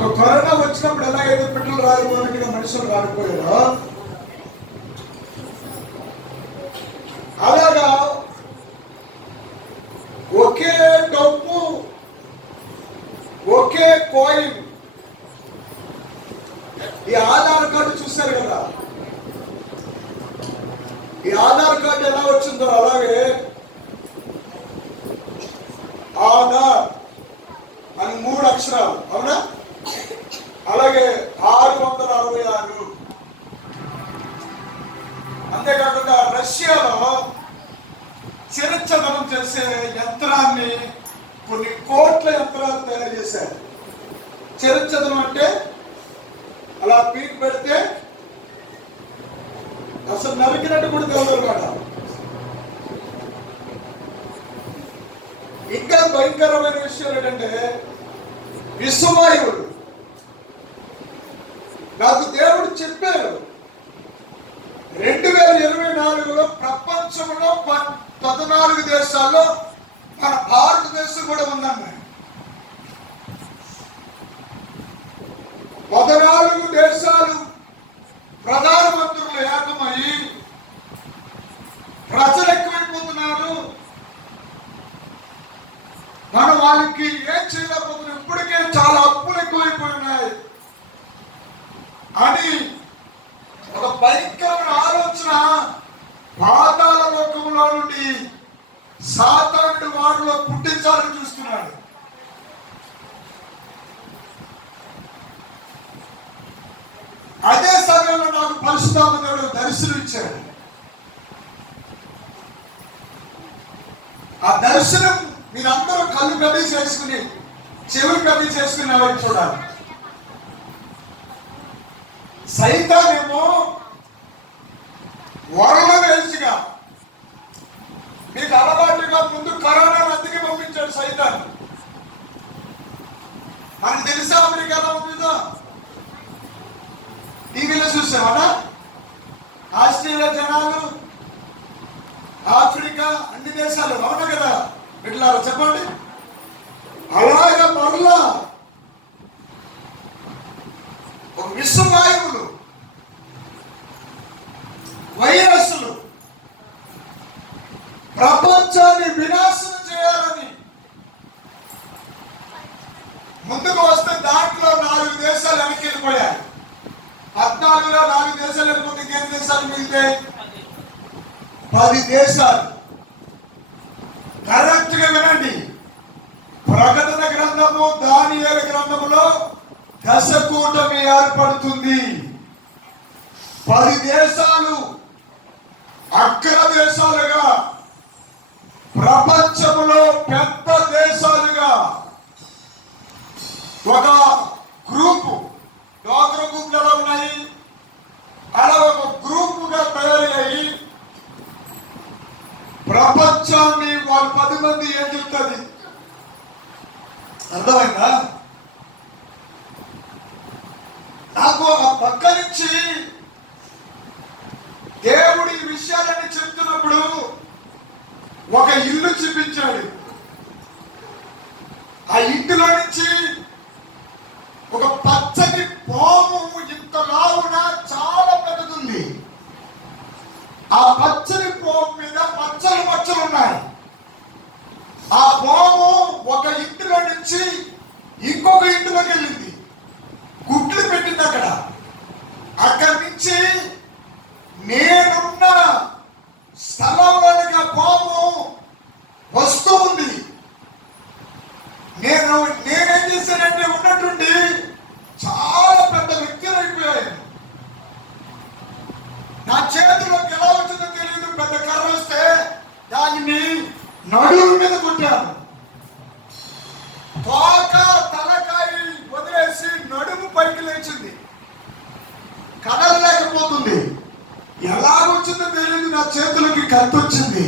Corona వచ్చినప్పుడు ఎలా ఏదో పిల్లలు రాలిపోయినట్టుగా మనుషులు రాలిపోయారో అలాగా ఒకే డబ్బు ఒకే కాయిన్. ఈ ఆధార్ కార్డు చూశారు కదా, ఈ ఆధార్ కార్డు ఎలా వచ్చిందో అలాగే ఆధార్ అని 3 అక్షరాలు, అవునా? అలాగే 666. అంతేకాకుండా రష్యాలో చిరచ్చదనం చేసే యంత్రాన్ని కొన్ని కోట్ల యంత్రాలు తయారు చేశారు. చిరచ్చదనం అంటే అలా పీక్ పెడితే అసలు నరికినట్టు కూడా తెలియదు కదా. ఇంకా భయంకరమైన విషయం ఏంటంటే విశ్వవాయువులు. నాకు దేవుడు చెప్పారు 2024లో ప్రపంచంలో 14 దేశాల్లో మన భారతదేశం కూడా ఉందన్న. 14 దేశాలు ప్రధానమంత్రులు ఏకమై ప్రజలు ఎక్కువైపోతున్నారు, మనం వాళ్ళకి ఏం చేయలేకపోతున్నాం, ఇప్పటికే చాలా అప్పులు ఎక్కువైపోయినాయి అని ఒక భయంకరమైన ఆలోచన పాతాళ లోకంలో నుండి సాతానుడు వారిలో పుట్టించాలని చూస్తున్నాడు. అదే సమయంలో నాకు పరిశుద్ధాత్మ దేవుడు దర్శనం ఇచ్చాడు. ఆ దర్శనం మీరందరూ కళ్ళు పెద్ద చేసుకుని చెవులు పెద్ద చేసుకుని ఎవరు చూడాలి. సైతానేమో వరల వేసిగా మీకు అలవాటుగా ముందు కరోనా అందుకే పంపించాడు సైతాన్. మనకు తెలుసా అమెరికా ఎలా ఉంటుందో టీవీలో చూసామన్నా. ఆస్ట్రేలియా జనాలు, ఆఫ్రికా, అన్ని దేశాలు, అవునా కదా బిడ్డలారా చెప్పండి. అలాగా మరలా విశ్వవాయువులు, వైరస్లు ప్రపంచాన్ని వినాశనం చేయాలని ముందుకు వస్తే దాంట్లో 4 దేశాలు వెనక్కి వెళ్ళిపోయాయి. 14లో 4 దేశాలు వెళ్ళిపోతే ఇంకేం దేశాలు మిగిలితే 10 దేశాలు. కరెక్ట్ గా వినండి, ప్రకటన గ్రంథము దానియేలు గ్రంథములో దశకూటమి ఏర్పడుతుంది. 10 దేశాలు అగ్ర దేశాలుగా, ప్రపంచంలో పెద్ద దేశాలుగా ఒక గ్రూపు, డాక్టర్ గ్రూపులు ఎలా ఉన్నాయి అలా ఒక గ్రూపుగా తయారయ్యి ప్రపంచాన్ని వాళ్ళు 10 మంది ఏం చెప్తుంది అర్థమైందా? నాకు ఆ పక్క నుంచి దేవుడి విషయాలని చెప్తున్నప్పుడు ఒక ఇల్లు చూపించాడు. ఆ ఇంటిలో నుంచి ఒక పచ్చని పాము ఇంత లావున చాలా పెద్దది. ఆ పచ్చని పాము మీద మచ్చలు మచ్చలు ఉన్నాయి. ఆ పాము ఒక ఇంటిలో నుంచి ఇంకొక ఇంటిలోకి వెళ్ళింది, గుడ్లు పెట్టింది అక్కడ. అక్కడి నుంచి నేనున్న స్థలంలోనికి ఆ పాము వస్తూ ఉంది. నేనేం చేశానంటే ఉన్నట్టుండి చాలా పెద్ద వ్యక్తులు అయిపోయాను. నా చేతిలోకి ఎలా వచ్చిందో తెలియదు. పెద్ద కర్ర వస్తే దాన్ని నడుము మీద కొట్టాను. తోక తలకాయ వదిలేసి నడుము పైకి లేచింది, కదలలేకపోతుంది. ఎలా వచ్చిందో తెలియదు. నా చేతులకి కత్తి వచ్చింది.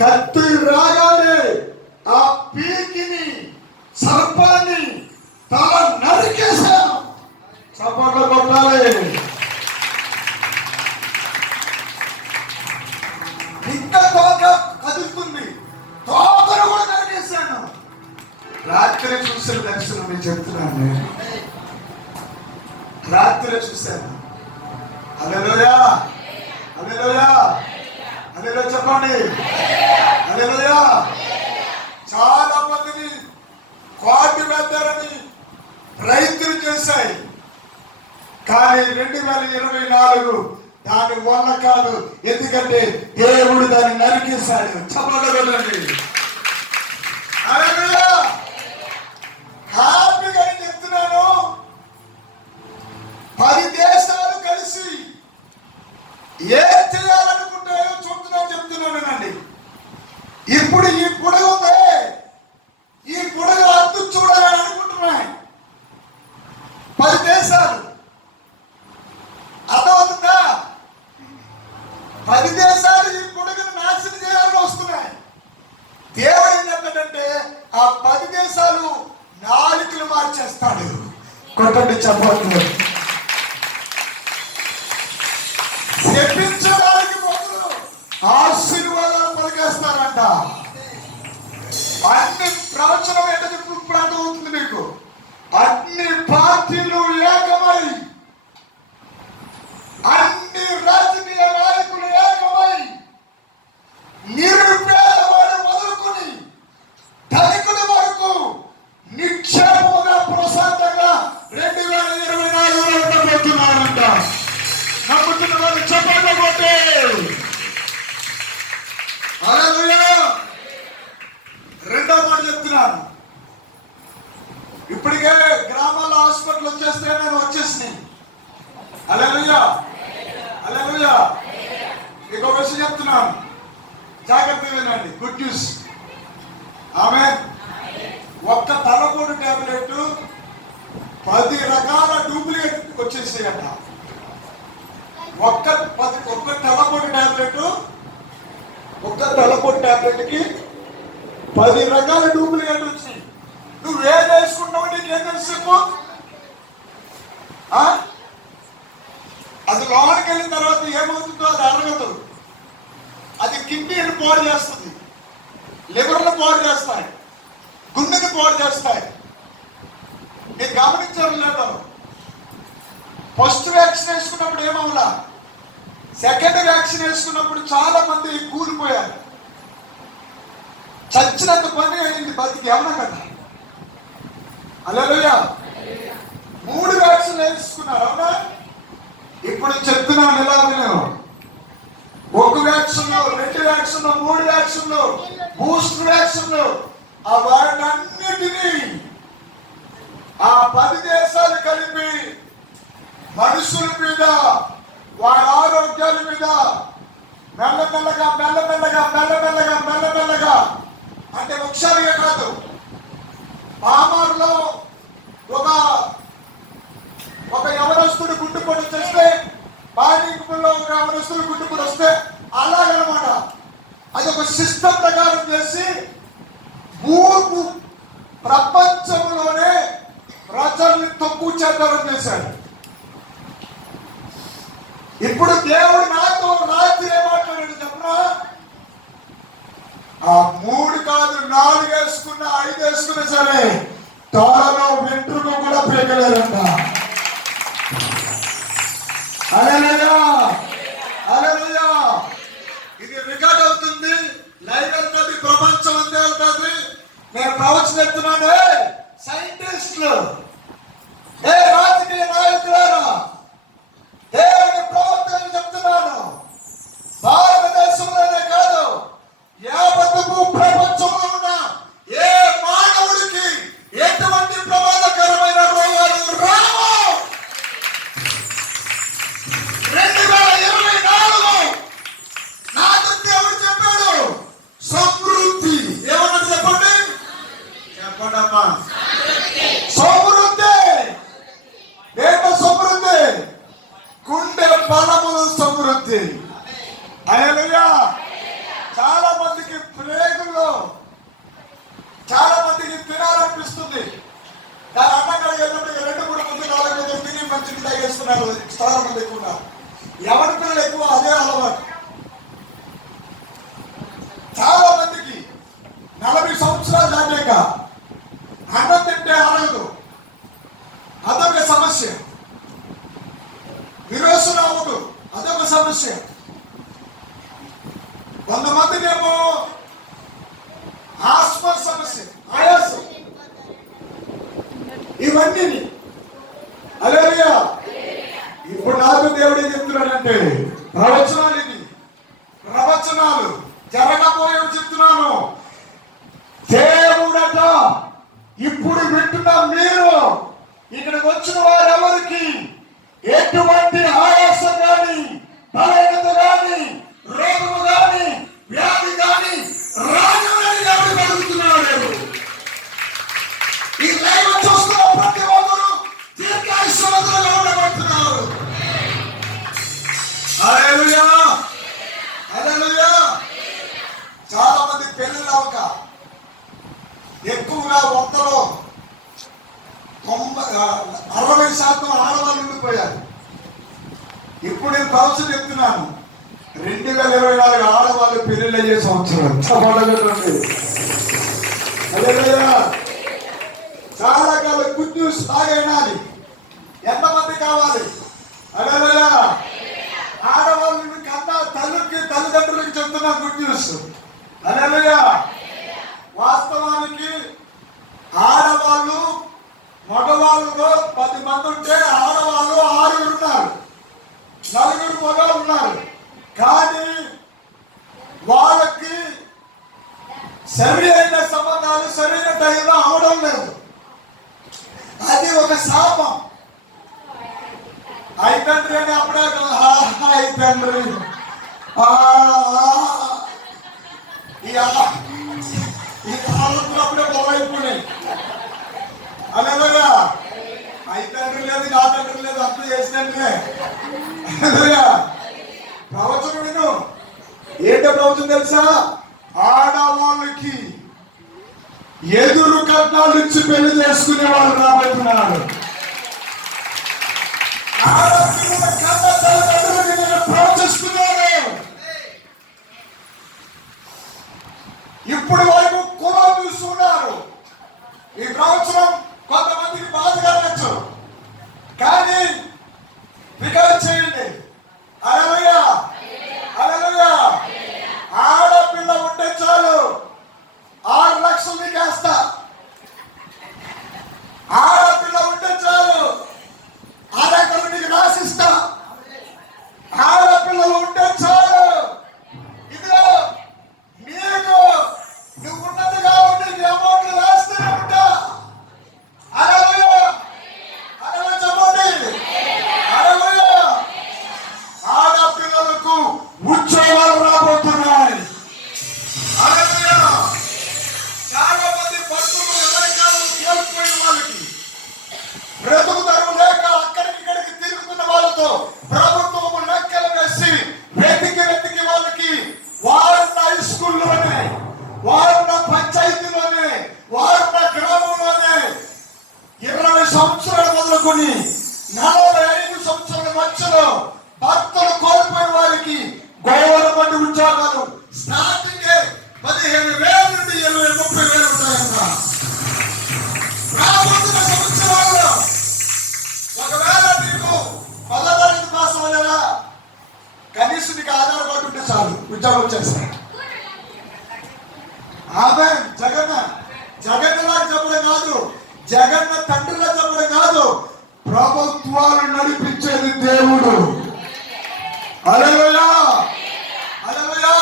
కత్తి రాగానే ఆ పీకిని, సర్పాన్ని తల నరికేశాను. చప్పట్లు కొట్టాలి. ఇంకా తోక కదులుతుంది, తోకను కూడా నరికేశాను. రాత్రి చూసిన దర్శనం నేను చెప్తున్నాను. నేను రాత్రి చూశాను. హల్లెలూయా, హల్లెలూయా, హల్లెలూయా చెప్పండి. హల్లెలూయా. చాలా మందిని కోటి వేద్దారని ప్రయత్నం చేశాయి, కానీ 2024 దాని వల్ల కాదు. ఎందుకంటే దేవుడు దాన్ని నరికేశాడు. చెప్పండి. హ్యాపీగా చెప్తున్నాను. 10 దేశాలు కలిసి ఏం చేయాలనుకుంటాయో చెప్తున్నానండి. ఇప్పుడు ఈ పొడవు ఉంది, ఈ పొడవు అంతు చూడాలని అనుకుంటున్నాయి 10 దేశాలు. అర్థమవుతుందా? 10 దేశాలు ఈ పొడవును నాశనం చేయాలని వస్తున్నాయి. దేవుడు ఏం చెప్తాడంటే ఆ 10 దేశాలు నాలుకలు మార్చేస్తాడు. కొట్టండి చెప్పండి. చెప్పించడానికి బదులు ఆశీర్వాదాలు పలికేస్తారంట. అన్ని ప్రవచనం ఏంటో ఇప్పుడు అర్థమవుతుంది మీకు. అన్ని పార్టీలు ఏకమై, అన్ని రాజకీయ నాయకులు ఏకమై, నిరుపేదవాడు మొదలుకొని ధనికుడి వరకు నిక్షేపముగా ప్రశాంతంగా 2024 ఉండబోతున్నారంట. నమ్ముతున్న వాళ్ళు చెప్పండి కొట్టే. హల్లెలూయా. రెండో మాట చెప్తున్నాను. ఇప్పటికే గ్రామాల్లో హాస్పిటల్ వచ్చేస్తే నేను వచ్చేసినాయి. హల్లెలూయా, హల్లెలూయా. ఇంకొక విషయం చెప్తున్నాను, జాగ్రత్త వినండి. Good news. ఆమేన్. ఒక్క తలపోటు టాబ్లెట్ 10 రకాల డూప్లికేట్ వచ్చేసాయట. ఒక్క తలపోటు టాబ్లెట్ కి 10 రకాల డూప్లికేట్ వచ్చి నువ్వేం వేసుకుంటావు నీకేం తెలుసు? అది లోనికి వెళ్ళిన తర్వాత ఏమవుతుందో అది అరగదు. అది కిడ్నీని పాడు చేస్తుంది, లివర్ను పాడు చేస్తాయి, గుండెని పాడు చేస్తాయి. నేను గమనించడం లేదు. ఫస్ట్ వ్యాక్సిన్ వేసుకున్నప్పుడు ఏమవులా, సెకండ్ వ్యాక్సిన్ వేసుకున్నప్పుడు చాలా మంది కూలిపోయారు. చచ్చినంత పని అయింది బతికి. ఏమన్నా కదా? హల్లెలూయా. 3 వ్యాక్సిన్లు వేసుకున్నారు. అవునా? ఇప్పుడు చెప్తున్నాను ఎలా విను. 1 వ్యాక్సిన్, 2 వ్యాక్సిన్, 3 వ్యాక్సిన్లు, బూస్టర్ వ్యాక్సిన్లు, వాటన్నిటినీ ఆ 10 దేశాలు కలిపి మనుషుల మీద, వారి ఆరోగ్యాల మీద మెల్లమెల్లగా అంటే ఒకసారిగా కాదు. పామారులో ఒక యవనస్తుడు గుండెపోటు చేస్తే, పానీపుల్లో ఒక యవనస్తుడు గుండెపోటు వస్తే అలాగనమాట. అది ఒక సిస్టమ్ ప్రకారం చేసి ప్రపంచంలోనే ప్రజల్ని తక్కువ చేద్దామని చేశాడు. ఇప్పుడు దేవుడు నాతో రాత్రి ఏమాట్లాడాడు చెప్పనా? ఆ 3 కాదు 4 వేసుకున్నా 5 వేసుకున్నా సరే తోడలో వెంట్రుక కూడా పీకలేరంట. హల్లెలూయా, హల్లెలూయా. ఇది రికార్డ్ అవుతుంది, లైవ్ వెళ్తుంది, ప్రపంచం అంతా వెళ్తుంది. నేను ప్రవచనం చెప్తున్నాను. సైంటిస్టులు, రాజకీయ నాయకులారా, దేవుని ప్రవర్తన చెప్తున్నాను. భారతదేశంలోనే కాదు, యావత్తు ప్రపంచంలో ఉన్న ఏ మానవుడికి ఎటువంటి ప్రమాదకరమైన రోగాలు రావు. 2024 నాకు దేవుడు చెప్పాడు సమృద్ధి. ఏమన్నా చెప్పండి, చెప్పండమ్మా. సమృద్ధి. ఏంటో సమృద్ధి? గుండె బలములు సమృద్ధి. హల్లెలూయా. చాలా మందికి ప్రేగుల్లో చాలా మందికి తినాలనిపిస్తుంది. దాని అన్నం కలిగేటప్పుడు 2-3 మంది 4 మంది తిని మంచిని తాగేస్తున్నారు. చాలా మంది ఎక్కువ. ఎవరి పిల్లలు ఎక్కువ అదే అలవాటు. చాలా మందికి 40 సంవత్సరాలు దాటాక సమస్య, విరోచన అవ్వదు, అదొక సమస్య. కొంతమందికేమో ఆస్మా సమస్య, ఆయాసం, ఇవన్నీ. హల్లెలూయా. ఇప్పుడు నాకు దేవుడు ఏం చెప్తున్నాడంటే ప్రవచనాలు, ఇది ప్రవచనాలు జరగబోయేవి చెప్తున్నాను. దేవుడట ఇప్పుడు వింటున్న మీరు, ఇక్కడికి వచ్చిన వారెవరికి ఎటువంటి ఆయాసం కానీ, బలహీనత కానీ, రోగము కానీ, వ్యాధి కానీ రాజమని దేవుడు కలుగుతున్నాడు. ఈ లైవ్ చూస్తున్న ప్రతి ఒక్కరు దీర్ఘాయుష్మంతులుగా ఉండబడుతున్నారు. హల్లెలూయా, హల్లెలూయా. చాలా మంది పెళ్ళిళ్ళు అవ్వక ఎక్కువగా 100లో 60% ఆడవాళ్ళు ఉండిపోయారు. ఇప్పుడు నేను ప్రవచనం చెప్తున్నాను, 2024 ఆడవాళ్ళు పెళ్లిళ్ళు అయ్యే సంవత్సరం. చాలా కాలం గుడ్ న్యూస్ బాగా వినాలి. ఎంతమంది కావాలి? హల్లెలూయా. ఆడవాళ్ళు కన్నా తల్లిదండ్రులకి చెప్తున్నా గుడ్ న్యూస్. హల్లెలూయా. వాస్తవానికి ఆడవాళ్ళు మగవాళ్ళలో 10 మంది ఉంటే ఆడవాళ్ళు 6 ఉన్నారు, 4 మగవాళ్ళు ఉన్నారు. కానీ వాళ్ళకి సరైన సంబంధాలు సరైన టైంలో అవడం లేదు. అది ఒక శాపం. ఐ తండ్రి అని అప్పుడే ఐ తండ్రి ఈ కాలంలో అప్పుడే మొదలైపోయినాయి. హల్లెలూయా. ఐ తండ్రి లేదు, నా తండ్రి లేదు, అప్పుడు చేసినట్లే. హల్లెలూయా. ప్రవచనం విను. ఏంటో ప్రవచనం తెలుసా? ఆడవాళ్ళకి ఎదురు కట్నాలు ఇచ్చి పెళ్లి చేసుకునే వాళ్ళు రాబోతున్నారు. ఆడపిల్లల కన్న తల్లిదండ్రులకి నేను ప్రవచిస్తున్నాను. ఇప్పుడు వరకు కులం చూస్తున్నారు. ఈ ప్రవచనం కొంతమందికి బాధ కలగచ్చు, కానీ రికార్డ్ చేయండి. హల్లెలూయా, హల్లెలూయా. ఆడపిల్ల ఉంటే చాలు 6 లక్షలు నీకు వేస్తా. ఆడపిల్ల ఉంటే చాలు అరకలు నీకు రాసిస్తా. ఆడపిల్లలు ఉంటే చాలు. ఇదిగో నీకు నువ్వు ఉన్నది కాబట్టి నీకు అమౌంట్ రాస్తూనే ఉంటా. హల్లెలూయా, హల్లెలూయా చెప్పండి. హల్లెలూయా. ఆడపిల్లలకు ఉద్యోగాలు రాబోతున్నాయి. హల్లెలూయా. చాలా మంది భక్తులు ఎవరికాలం కోల్పోయిన వాళ్ళకి, బ్రతుకు తరువు లేక అక్కడికి తిరుగుతున్న వాళ్ళతో ప్రభుత్వము లెక్కలు వేసి వెతికి వాళ్ళకి వారున్న హై స్కూల్లోనే, వారున్న పంచాయతీలోనే, వారున్న గ్రామంలోనే 20 సంవత్సరాలు మొదలుకొని 45 సంవత్సరాల మధ్యలో భర్తలు కోల్పోయిన వారికి గవర్నమెంట్ ఉద్యోగాలు స్టార్టింగ్ 15,000 నుండి 20,000-30,000 ఉంటాయంట. రాబోతున్న సంవత్సరాల్లో ఒకవేళ నీకు 10వ తరగతి పాస్ అవ్వలేదా, కనీసం నీకు ఆధార్ కార్డు ఉంటే చాలు ఉద్యోగం వచ్చేస్తా. ఆమె జగన్లా చెప్పడం కాదు, జగన్న తండ్రిలా చెప్పడం కాదు, ప్రభుత్వాలు నడిపించేది దేవుడు. హల్లెలూయా, హల్లెలూయా.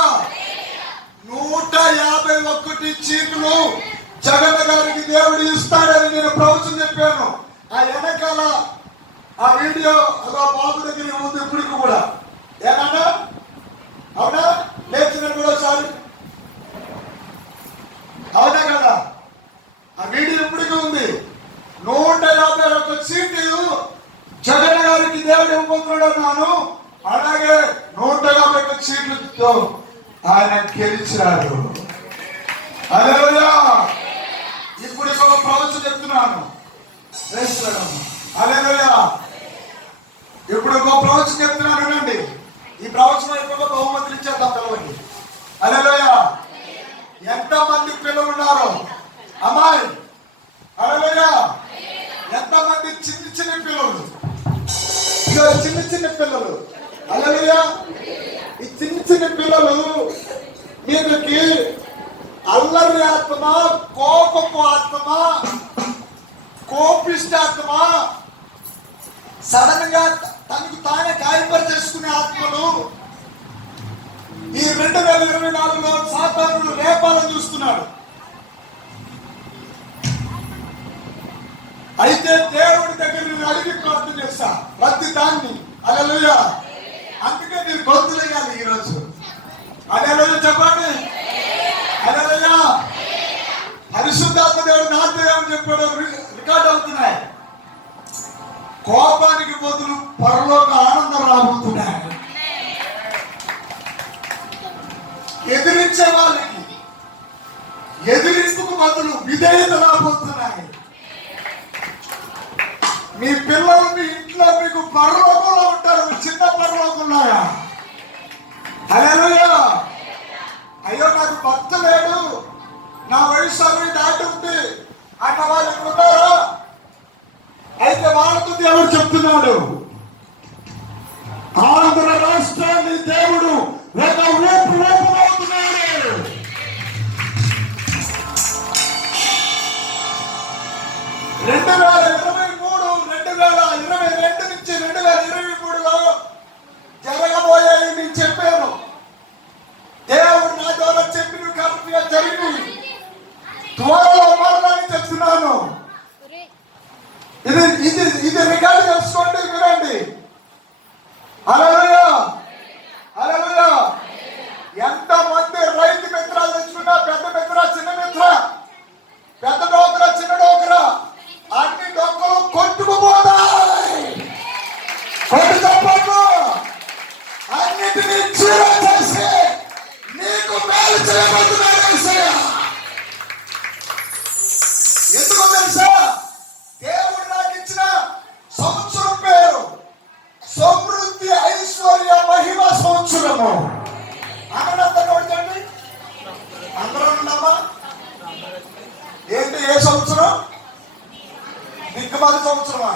151 సీట్లు జగన్ గారికి దేవుడు ఇస్తాడని నేను ప్రవచనం చెప్పాను. ఆ వెనకాల ఆ వీడియో అదో బాబు దగ్గర ఉంది ఇప్పటికి కూడా. ఏమన్నా అవునా? లేచినట్టు కూడా ఒకసారి అవునా కదా? ఆ వీడియో ఇప్పటికీ ఉంది. 151 సీట్లు జగన్ గారికి దేవుడు ఇవ్వబోతున్నాడు అన్నాను. అలాగే 151 సీట్లతో ఆయన గెలిచారు. హల్లెలూయా. ఇప్పుడు ఒక ప్రవచనం చెప్తున్నాను. హల్లెలూయా. ఇప్పుడు ఒక ప్రవచనం చెప్తున్నాను అండి. ఈ ప్రవచనం అయిపోయి బహుమతులు ఇచ్చేద్దాం పిల్లలకి. హల్లెలూయా. ఎంతమంది పిల్లలు ఉన్నారు అమ్మాయి? హల్లెలూయా. ఎంతమంది మంది చిన్న చిన్న పిల్లలు, ఇక చిన్న చిన్న పిల్లలు, హల్లెలూయా. ఈ చిన్న చిన్న పిల్లలు మీదకి అల్లరి ఆత్మ, కోపపు ఆత్మ, కోపిష్టాత్మ, సడన్ గా తనకు తానే గాయపరిచేసుకునే ఆత్మలు ఈ 2024లో సాతానుడు రేపాలను చూస్తున్నాడు. అయితే దేవుడి దగ్గర నేను అడిగి ప్రార్థన చేస్తా ప్రతి దాన్ని, హల్లెలూయా. అందుకే మీరు గొంతులేయాలి ఈరోజు, హల్లెలూయా చెప్పండి, హల్లెలూయా. పరిశుద్ధాత్మ దేవుడు నాతో ఏమని చెప్పాడు రికార్డ్ అవుతున్నాయి. కోపానికి బదులు పరలోక ఆనందం రాబోతున్నాయి. ఎదిరించే వాళ్ళకి ఎదిరింపుకు బదులు విధేయత రాబోతున్నాయి. మీ పిల్లలు మీ ఇంట్లో మీకు పరలోకంలో ఉంటారు, చిన్న పరలోకంలాగా. హల్లెలూయా. అయ్యో నాకు భర్త లేడు, నా వయసు అవి దాటి ఉంది అన్న వాళ్ళు ఇక్కడ ఉన్నారా? అయితే వాళ్ళతో దేవుడు చెప్తున్నాడు, ఆంధ్ర రాష్ట్రాన్ని దేవుడు ఒక రూపమవుతున్నాడు. 2022 నుంచి 2023లో జరగబోయేది నేను చెప్పాను. దేవుడు నా ద్వారా చెప్పిన కరెక్ట్గా జరిగి త్వరలో మారని చెప్తున్నాను. ఇది రికార్డు చేసుకోండి, వినండి. హల్లెలూయా, హల్లెలూయా. ఎంత మంది రైతు మిత్రాలు తెచ్చుకున్నా, పెద్ద మిత్ర, చిన్న మిత్ర, పెద్ద డోకరా, చిన్న డోకరా, అన్ని డొక్కలు కొట్టుకుపోతాయి. కొట్టు తప్పట్లు అన్నిటినీ జీరో చేసి నీకు మేలు చేయబోతున్నాడు యేసయ్య. ఎందుకో తెలుసా? దేవుడు నాకు ఇచ్చిన సంవత్సరం పేరు సమృద్ధి, ఐశ్వర్య, మహిమ సంవత్సరము. అందరూ కొట్టండి, అందరూ ఉన్నామా? ఏంటి ఏ సంవత్సరం? దిక్కుమాలి సంవత్సరమా?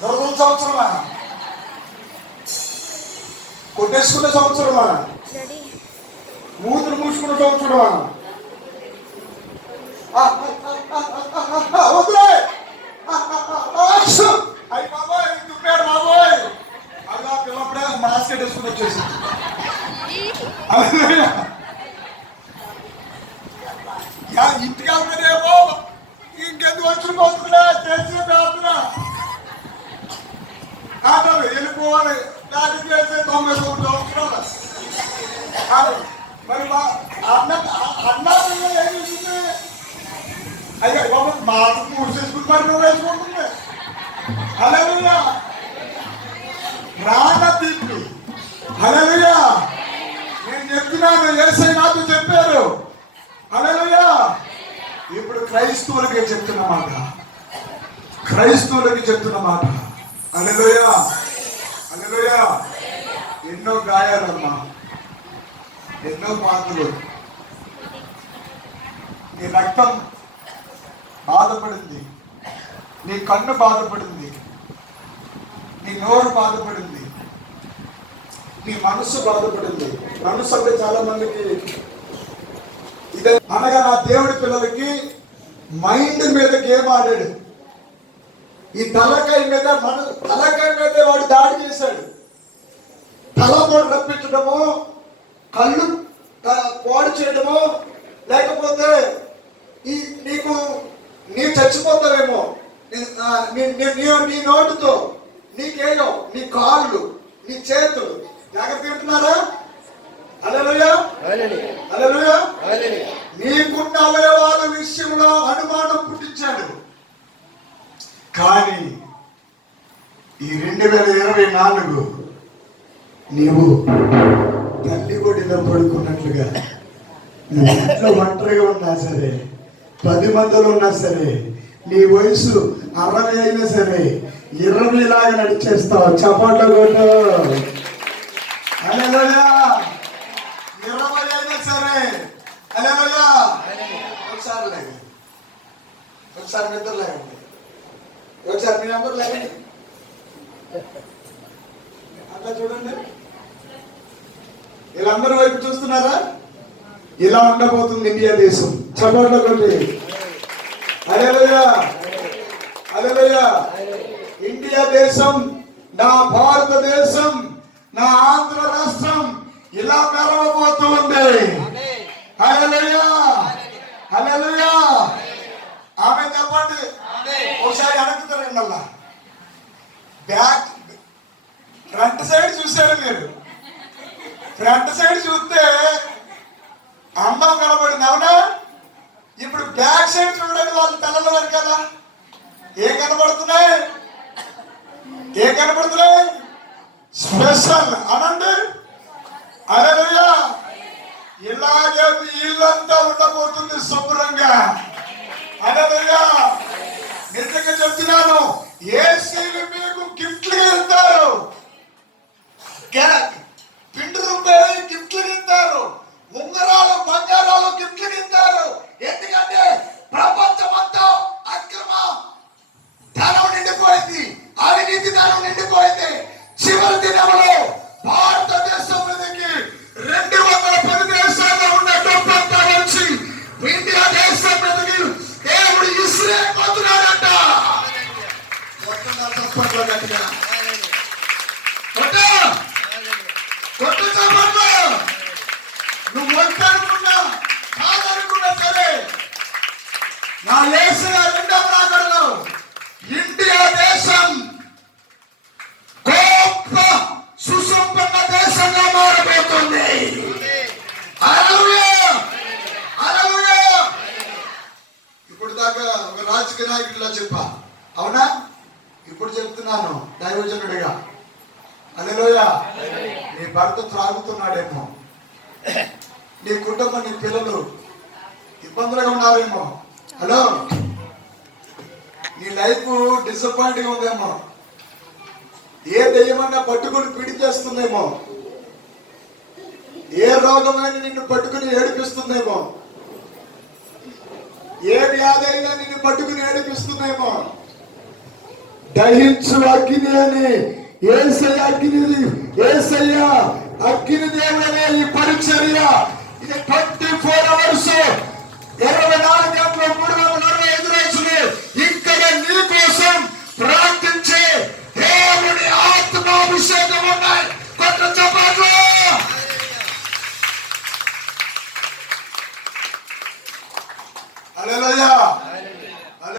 దొరకల సంవత్సరమా? కొట్టేసుకునే సంవత్సరమా? మూతులు మూసుకునే సంవత్సరమా? వదిలే అయ్యి బాబోయ్, తుప్పాడు బాబోయ్. అలా పిల్లప్పుడే మాస్క్ వేసుకుని వచ్చేసింది. ఇంటికి వెళ్తానేమో ఇంకెందుకు వచ్చుకు వస్తున్నా చేసిన ప్రార్థన కాదు, వెళ్ళిపోవాలి. దాన్ని చేసే 99 సంవత్సరాలు మరి అన్నా ఏం చేసింది? అయ్యా బాబు మాకు మూసేసుకుని మరి నువ్వు వేసుకుంటుంది. హల్లెలూయా. ప్రాణ తిప్పి, హల్లెలూయా. నేను చెప్తున్నాను, యేసయ్య నాతో చెప్పారు. హల్లెలూయా. ఇప్పుడు క్రైస్తవులకి చెప్తున్నమాట, క్రైస్తవులకి చెప్తున్నమాట. హల్లెలూయా, హల్లెలూయా. ఎన్నో గాయాలమ్మా, ఎన్నో బాధలు. నీ రక్తం బాధపడింది, నీ కన్ను బాధపడింది, నీ నోరు బాధపడింది, నీ మనసు బాధపడింది. మనసు అంటే చాలా మందికి ఇదే. అనగా నా దేవుడి పిల్లలకి మైండ్ మీద గేమ్ ఆడాడు. ఈ తలకాయ మీద, మన తలకాయ మీద వాడు దాడి చేశాడు. తలపోటు రప్పించడము, కళ్ళు పాడు చేయడము, లేకపోతే నీవు చచ్చిపోతావేమో నీ నోటుతో, నీకేయో నీ కాళ్ళు, నీ చేతులు జాగ్రత్త తింటున్నారా? హల్లెలూయా, హల్లెలూయా. నీకున్న అవయవాల విషయంలో అనుమానం పుట్టించాడు. కానీ ఈ 2024 నీవు తల్లి ఒడిలో పడుకున్నట్లుగా, నువ్వు ఇంట్లో ఒంటరిగా ఉన్నా సరే, 10 మందిలో ఉన్నా సరే, నీ వయసు 60 అయినా సరే 20 లాగా నడిచేస్తావు. చప్పట్లు కొట్టు. హల్లెలూయా. 20 అయినా సరే, హల్లెలూయా. ఒకసారి ఒకసారి నిద్ర లేకండి, ఒకసారి మీ అందరూ లేకండి. అట్లా చూడండి, వీళ్ళందరూ వైపు చూస్తున్నారా? ఇలా ఉండబోతుంది ఇండియా దేశం. చదవడం కొద్ది హల్లెలూయా, హల్లెలూయా. ఇండియా దేశం, నా భారతదేశం, నా ఆంధ్ర రాష్ట్రం ఇలా మెరవబోతుంది. హల్లెలూయా, హల్లెలూయా. ఆమె చెప్పండి. ఒకసారి వెనక్కి తిరగండి. అలా బ్యాక్ ఫ్రంట్ సైడ్ చూసారు మీరు? ఫ్రంట్ సైడ్ చూస్తే అందం కనబడింది, అవునా? ఇప్పుడు బ్యాక్ సైడ్ చూడండి, వాళ్ళు తలల వరకు కదా. ఏం కనబడుతున్నాయి? ఏం కనబడుతున్నాయి? స్పెషల్ అనండి. హల్లెలూయా. ఇలాగే మీ ఇల్లంతా ఉండబోతుంది శుభ్రంగా. హల్లెలూయా. నిజంగా చెప్తున్నాను, ఏసీలు మీకు గిఫ్ట్లు ఇస్తారు, పిండి రూపాయలు గిఫ్ట్లు ఇస్తారు, ఉంగరాలు బంగారాలు గిఫ్ట్లు ఇస్తారు. ఎందుకంటే ప్రపంచం అంతా అక్రమ ధనం నిండిపోయింది, అవినీతి ధనం నిండిపోయింది. చివరి దినంలో భారతదేశం మీదకి 210 దేశాల్లో ఉన్న డబ్బంతా వచ్చి ఇండియా దేశం మీదకి దేవుడు ఇస్రాయేల్ పోతున్నాడంట. నువ్వు వద్దనుకున్నా కాదనుకున్నా సరే, నా యేసయ్య రెండవ రాకడలో ఇండియా దేశం గొప్ప సుసంపన్న దేశంగా మారబోతుంది. హల్లెలూయా, హల్లెలూయా. ఇప్పుడు దాకా ఒక రాజకీయ నాయకుడిలా చెప్పా, అవునా? ఇప్పుడు చెప్తున్నాను దైవజనుడిగా. హల్లెలూయా. నీ భర్త త్రాగుతున్నాడేమో, నీ కుటుంబం, నీ పిల్లలు ఇబ్బందులుగా ఉన్నారేమో. హలో, నీ లైఫ్ డిసప్పాయింట్గా ఉందేమో. ఏ దయ్యమన్నా పట్టుకుని పీడిచేస్తుందేమో, ఏ రోగమైన నిన్ను పట్టుకుని ఏడిపిస్తుందేమో, ఏ వ్యాధి అయినా నిన్ను పట్టుకుని ఏడిపిస్తుందేమో. దహించు అగ్ని అని యేసయ్య అగ్ని, యేసయ్య అగ్ని దేవుడనే ఈ పరిచర్య. ఇది 24 hours, 24 గంటలు, 365 రోజులు ఇక్కడ నీ కోసం ప్రార్థించే దేవుని ఆత్మాభిషేకం ఉన్నాయి. కొత్త చపాట్లు. హల్లెలూయా.